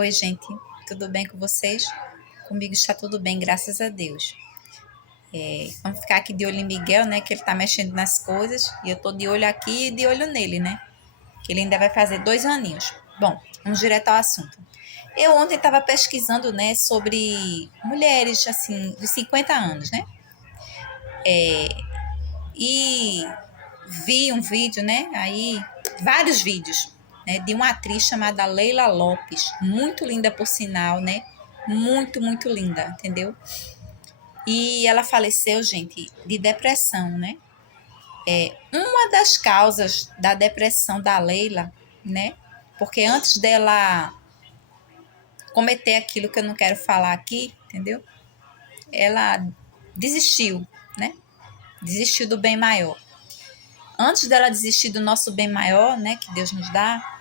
Oi, gente, tudo bem com vocês? Comigo está tudo bem, graças a Deus. Vamos ficar aqui de olho em Miguel, né? Que ele tá mexendo nas coisas e eu tô de olho aqui e de olho nele, né? Que ele ainda vai fazer 2 aninhos. Bom, vamos direto ao assunto. Eu ontem estava pesquisando, né, sobre mulheres, assim, de 50 anos, né? E vi um vídeo, né? Aí, vários vídeos, né? De uma atriz chamada Leila Lopes. Muito linda, por sinal, né? Muito, muito linda, entendeu? E ela faleceu, gente, de depressão, né? Uma das causas da depressão da Leila, né? Porque antes dela cometer aquilo que eu não quero falar aqui, entendeu? Ela desistiu, né? Desistiu do bem maior. Antes dela desistir do nosso bem maior, né, que Deus nos dá,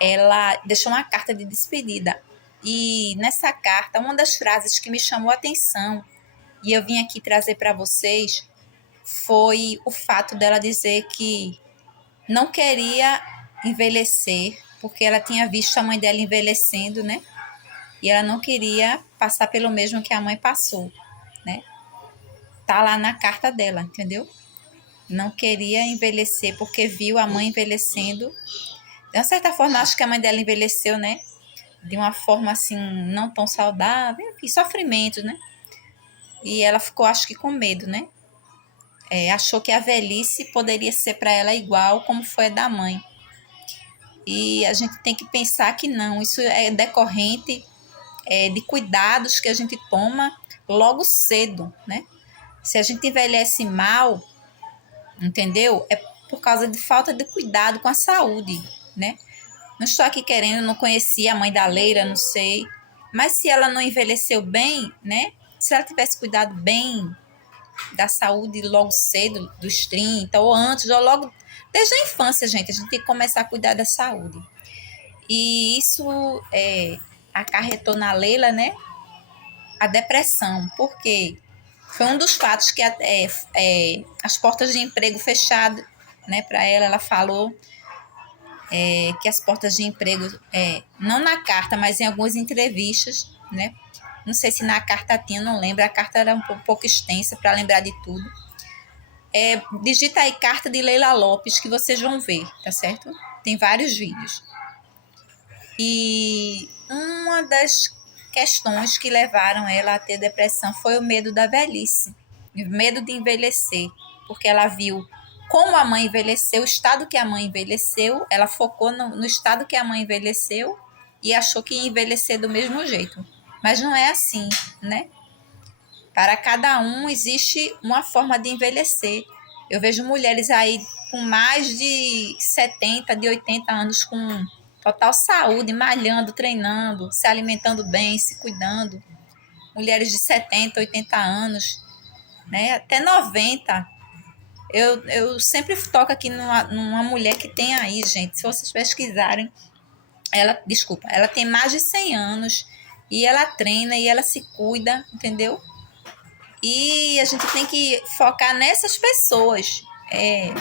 ela deixou uma carta de despedida. E nessa carta, uma das frases que me chamou a atenção e eu vim aqui trazer para vocês foi o fato dela dizer que não queria envelhecer, porque ela tinha visto a mãe dela envelhecendo, né? E ela não queria passar pelo mesmo que a mãe passou, né? Tá lá na carta dela, entendeu? Não queria envelhecer porque viu a mãe envelhecendo. De uma certa forma, acho que a mãe dela envelheceu, né? De uma forma assim, não tão saudável, enfim, sofrimento, né? E ela ficou, acho que, com medo, né? Achou que a velhice poderia ser para ela igual como foi a da mãe. E a gente tem que pensar que não, isso é decorrente de cuidados que a gente toma logo cedo, né? Se a gente envelhece mal, entendeu? É por causa de falta de cuidado com a saúde, né? Não estou aqui querendo, não conheci a mãe da Leila, não sei. Mas se ela não envelheceu bem, né? Se ela tivesse cuidado bem da saúde logo cedo, dos 30, ou antes, ou logo desde a infância, gente, a gente tem que começar a cuidar da saúde. E isso acarretou na Leila, né, a depressão, porque foi um dos fatos que as portas de emprego fechadas, né, para ela falou que as portas de emprego, não na carta, mas em algumas entrevistas, né, não sei se na carta tinha, não lembro, a carta era um pouco extensa para lembrar de tudo. Digita aí carta de Leila Lopes que vocês vão ver, tá certo? Tem vários vídeos. E uma das questões que levaram ela a ter depressão foi o medo da velhice, o medo de envelhecer, porque ela viu como a mãe envelheceu, o estado que a mãe envelheceu, ela focou no estado que a mãe envelheceu e achou que ia envelhecer do mesmo jeito. Mas não é assim, né? Para cada um existe uma forma de envelhecer. Eu vejo mulheres aí com mais de 70, de 80 anos, com total saúde, malhando, treinando, se alimentando bem, se cuidando. Mulheres de 70, 80 anos, né? Até 90. Eu sempre toco aqui numa mulher que tem aí, gente. Se vocês pesquisarem, ela tem mais de 100 anos e ela treina e ela se cuida, entendeu? E a gente tem que focar nessas pessoas.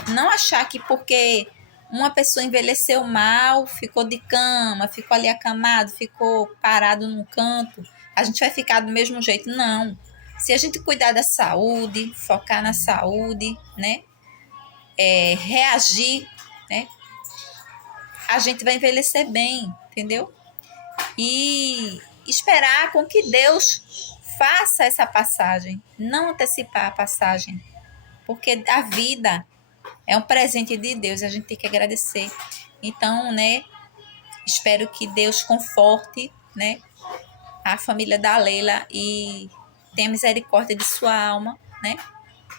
Não achar que porque uma pessoa envelheceu mal, ficou de cama, ficou ali acamado, ficou parado num canto, a gente vai ficar do mesmo jeito. Não. Se a gente cuidar da saúde, focar na saúde, né? Reagir, né? A gente vai envelhecer bem, entendeu? E esperar com que Deus faça essa passagem, não antecipar a passagem, porque a vida é um presente de Deus, a gente tem que agradecer. Então, né, espero que Deus conforte, né, a família da Leila e tenha misericórdia de sua alma, né,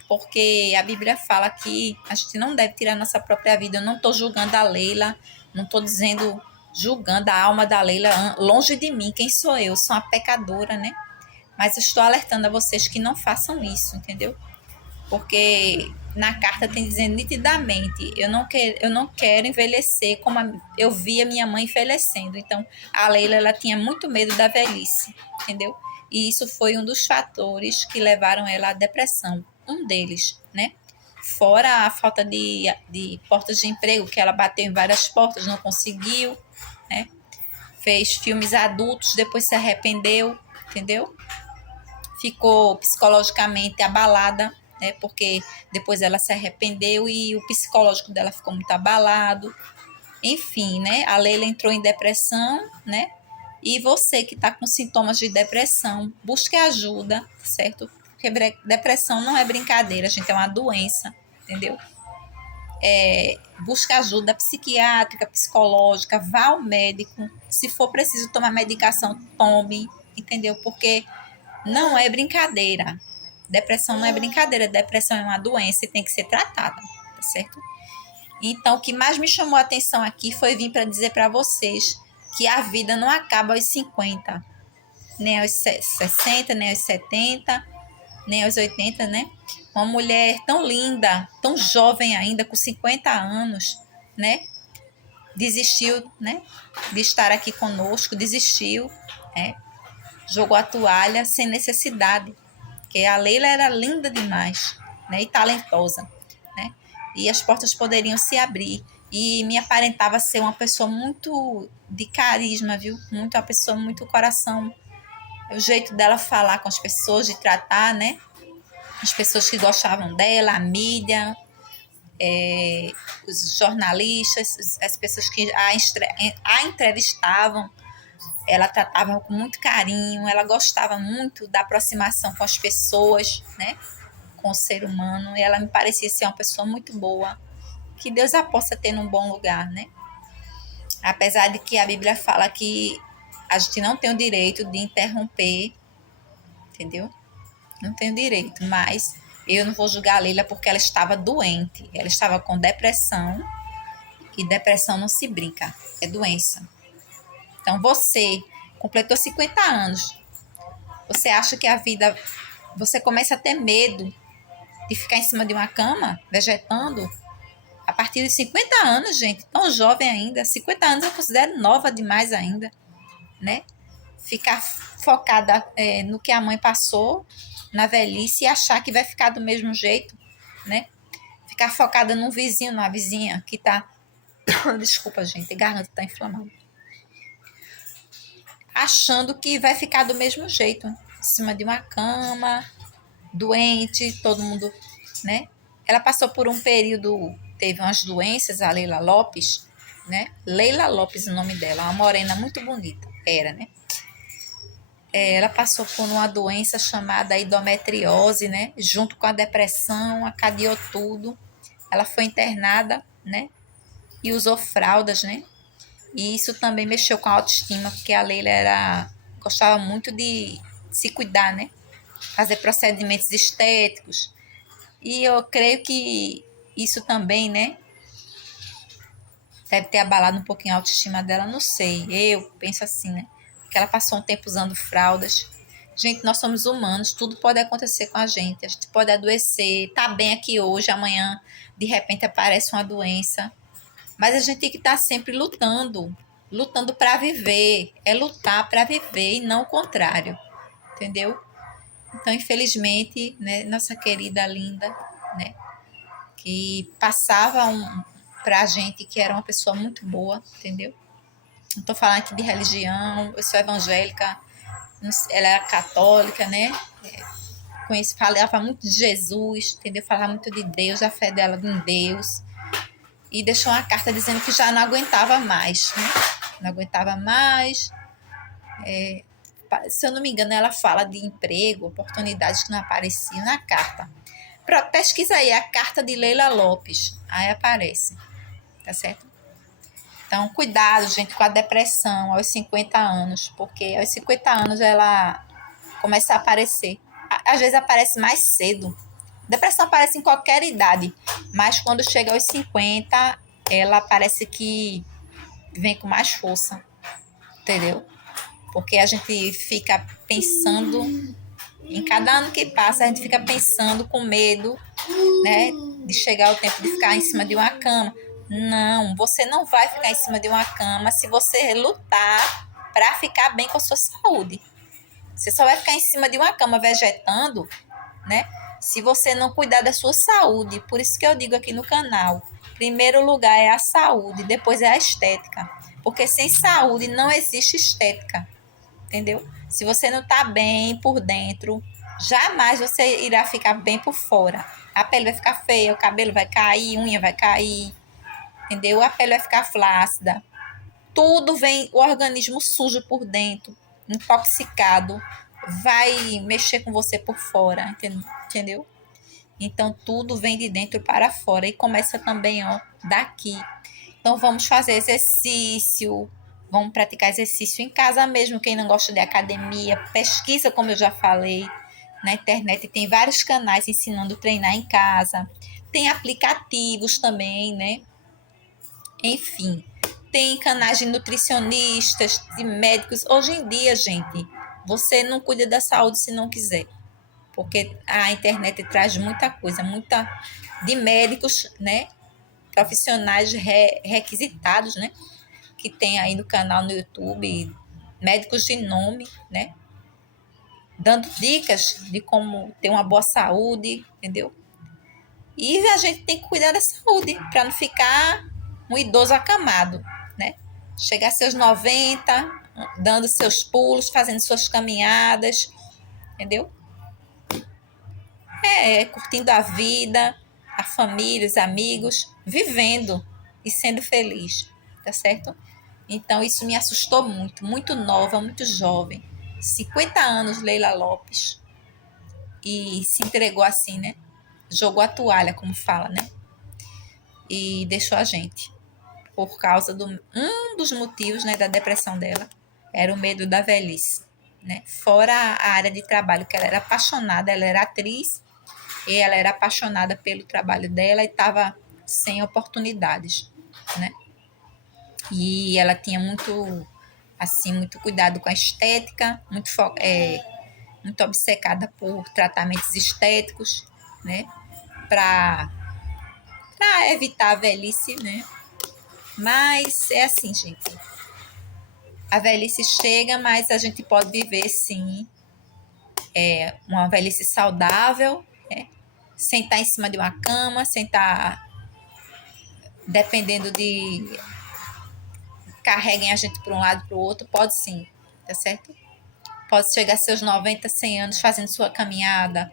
porque a Bíblia fala que a gente não deve tirar a nossa própria vida. Eu não estou julgando a Leila, não estou dizendo, julgando a alma da Leila, longe de mim, quem sou eu? Sou uma pecadora, né? Mas estou alertando a vocês que não façam isso, entendeu? Porque na carta tem dizendo nitidamente, eu não quero envelhecer como eu via minha mãe envelhecendo. Então, a Leila, ela tinha muito medo da velhice, entendeu? E isso foi um dos fatores que levaram ela à depressão, um deles, né? Fora a falta de portas de emprego, que ela bateu em várias portas, não conseguiu, né? fez filmes adultos, depois se arrependeu, entendeu? Ficou psicologicamente abalada, né? Porque depois ela se arrependeu e o psicológico dela ficou muito abalado. Enfim, né? A Leila entrou em depressão, né? E você que está com sintomas de depressão, busque ajuda, certo? Porque depressão não é brincadeira, gente, é uma doença, entendeu? Busque ajuda psiquiátrica, psicológica, vá ao médico. Se for preciso tomar medicação, tome, entendeu? Porque não é brincadeira. Depressão não é brincadeira, depressão é uma doença e tem que ser tratada, tá certo? Então, o que mais me chamou a atenção aqui foi vir para dizer para vocês que a vida não acaba aos 50, nem aos 60, nem aos 70, nem aos 80, né? Uma mulher tão linda, tão jovem ainda, com 50 anos, né? Desistiu, né? De estar aqui conosco, desistiu, né? Jogou a toalha sem necessidade, porque a Leila era linda demais, né? E talentosa, né? E as portas poderiam se abrir. E me aparentava ser uma pessoa muito de carisma, viu? Muito, uma pessoa muito coração. O jeito dela falar com as pessoas, de tratar, né? As pessoas que gostavam dela, a mídia, os jornalistas, as pessoas que a entrevistavam, ela tratava com muito carinho, ela gostava muito da aproximação com as pessoas, né? Com o ser humano, e ela me parecia ser uma pessoa muito boa, que Deus a possa ter num bom lugar, né? Apesar de que a Bíblia fala que a gente não tem o direito de interromper, entendeu? Não tem o direito, mas eu não vou julgar a Leila porque ela estava doente, ela estava com depressão, e depressão não se brinca, é doença. Então você completou 50 anos, você acha que a vida, você começa a ter medo de ficar em cima de uma cama, vegetando, a partir de 50 anos, gente, tão jovem ainda, 50 anos eu considero nova demais ainda, né? Ficar focada no que a mãe passou na velhice e achar que vai ficar do mesmo jeito, né? Ficar focada num vizinho, numa vizinha que tá... Desculpa, gente, a garganta tá inflamada. Achando que vai ficar do mesmo jeito, em cima de uma cama, doente, todo mundo, né? Ela passou por um período, teve umas doenças, a Leila Lopes, né? Leila Lopes, o nome dela, uma morena muito bonita, era, né? Ela passou por uma doença chamada endometriose, né? Junto com a depressão, acadeou tudo. Ela foi internada, né? E usou fraldas, né? E isso também mexeu com a autoestima, porque a Leila gostava muito de se cuidar, né? Fazer procedimentos estéticos. E eu creio que isso também, né? Deve ter abalado um pouquinho a autoestima dela, não sei. Eu penso assim, né? Porque ela passou um tempo usando fraldas. Gente, nós somos humanos, tudo pode acontecer com a gente pode adoecer, tá bem aqui hoje, amanhã de repente aparece uma doença. Mas a gente tem que estar sempre lutando para viver, é lutar para viver e não o contrário, entendeu? Então, infelizmente, né, nossa querida linda, né, que passava para a gente que era uma pessoa muito boa, entendeu? Não estou falando aqui de religião, eu sou evangélica, ela era católica, né? Falava muito de Jesus, entendeu? Falava muito de Deus, a fé dela em Deus. E deixou uma carta dizendo que já não aguentava mais, né? Não aguentava mais. Se eu não me engano, ela fala de emprego, oportunidades que não apareciam na carta. Pesquisa aí a carta de Leila Lopes, aí aparece, tá certo? Então, cuidado, gente, com a depressão aos 50 anos, porque aos 50 anos ela começa a aparecer. Às vezes aparece mais cedo. Depressão aparece em qualquer idade, mas quando chega aos 50, ela parece que vem com mais força, entendeu? Porque a gente fica pensando, em cada ano que passa, a gente fica pensando com medo, né, de chegar o tempo de ficar em cima de uma cama. Não, você não vai ficar em cima de uma cama se você lutar para ficar bem com a sua saúde. Você só vai ficar em cima de uma cama vegetando, né, se você não cuidar da sua saúde. Por isso que eu digo aqui no canal, primeiro lugar é a saúde, depois é a estética. Porque sem saúde não existe estética, entendeu? Se você não tá bem por dentro, jamais você irá ficar bem por fora. A pele vai ficar feia, o cabelo vai cair, a unha vai cair, entendeu? A pele vai ficar flácida. Tudo vem, o organismo sujo por dentro, intoxicado, vai mexer com você por fora, entendeu? Então, tudo vem de dentro para fora e começa também, ó, daqui. Então, vamos fazer exercício, vamos praticar exercício em casa mesmo. Quem não gosta de academia, pesquisa, como eu já falei, na internet. Tem vários canais ensinando a treinar em casa. Tem aplicativos também, né? Enfim, tem canais de nutricionistas, de médicos. Hoje em dia, gente, você não cuida da saúde se não quiser. Porque a internet traz muita coisa, muita de médicos, né? Profissionais requisitados, né? Que tem aí no canal no YouTube, médicos de nome, né? Dando dicas de como ter uma boa saúde, entendeu? E a gente tem que cuidar da saúde para não ficar um idoso acamado, né? Chegar aos seus 90, dando seus pulos, fazendo suas caminhadas, entendeu? Curtindo a vida, a família, os amigos, vivendo e sendo feliz, tá certo? Então, isso me assustou muito, muito nova, muito jovem. 50 anos, Leila Lopes, e se entregou assim, né? Jogou a toalha, como fala, né? E deixou a gente. Por causa do um dos motivos, né, da depressão dela, era o medo da velhice, né? Fora a área de trabalho, que ela era apaixonada, ela era atriz, e ela era apaixonada pelo trabalho dela e estava sem oportunidades, né? E ela tinha muito, assim, muito cuidado com a estética, muito obcecada por tratamentos estéticos, né? Para evitar a velhice, né? Mas é assim, gente. A velhice chega, mas a gente pode viver, sim, uma velhice saudável, né? Sem estar em cima de uma cama, sem estar dependendo de carreguem a gente para um lado para o outro, pode sim, tá certo? Pode chegar a seus 90, 100 anos fazendo sua caminhada,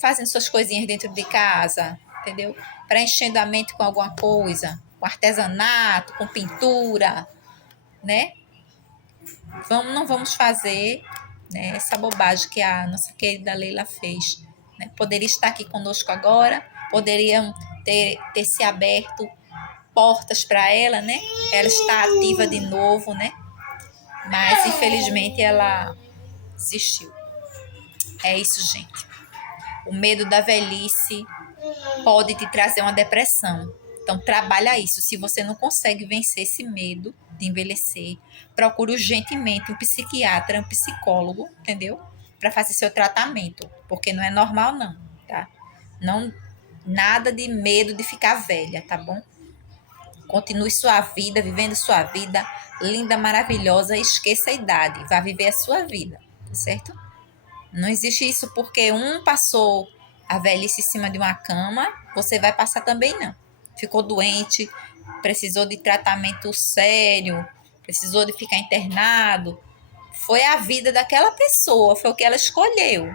fazendo suas coisinhas dentro de casa, entendeu? Preenchendo a mente com alguma coisa, com artesanato, com pintura, né? Não vamos fazer, né, essa bobagem que a nossa querida Leila fez, né? Poderia estar aqui conosco agora, poderiam ter se aberto portas para ela, né? Ela está ativa de novo, né? Mas infelizmente ela desistiu. É isso, gente. O medo da velhice pode te trazer uma depressão. Então trabalha isso. Se você não consegue vencer esse medo de envelhecer, procure urgentemente um psiquiatra, um psicólogo, entendeu? Para fazer seu tratamento, porque não é normal não, tá? Não, nada de medo de ficar velha, tá bom? Continue sua vida, vivendo sua vida linda, maravilhosa, esqueça a idade, vá viver a sua vida, tá certo? Não existe isso porque um passou a velhice em cima de uma cama, você vai passar também não. Ficou doente, precisou de tratamento sério, precisou de ficar internado. Foi a vida daquela pessoa, foi o que ela escolheu.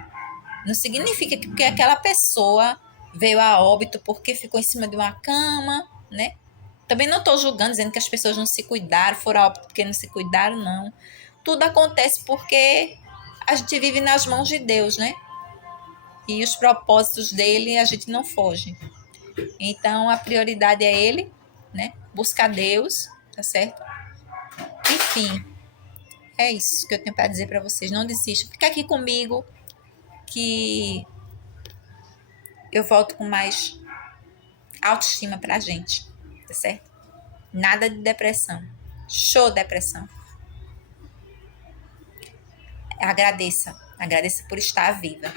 Não significa que porque aquela pessoa veio a óbito porque ficou em cima de uma cama, né? Também não estou julgando, dizendo que as pessoas não se cuidaram, foram a óbito porque não se cuidaram, não. Tudo acontece porque a gente vive nas mãos de Deus, né? E os propósitos dele a gente não foge. Então a prioridade é ele, né? Buscar Deus, tá certo? Enfim, é isso que eu tenho para dizer para vocês. Não desistam. Fica aqui comigo que eu volto com mais autoestima pra gente, tá certo? Nada de depressão. Show depressão. Agradeça por estar viva.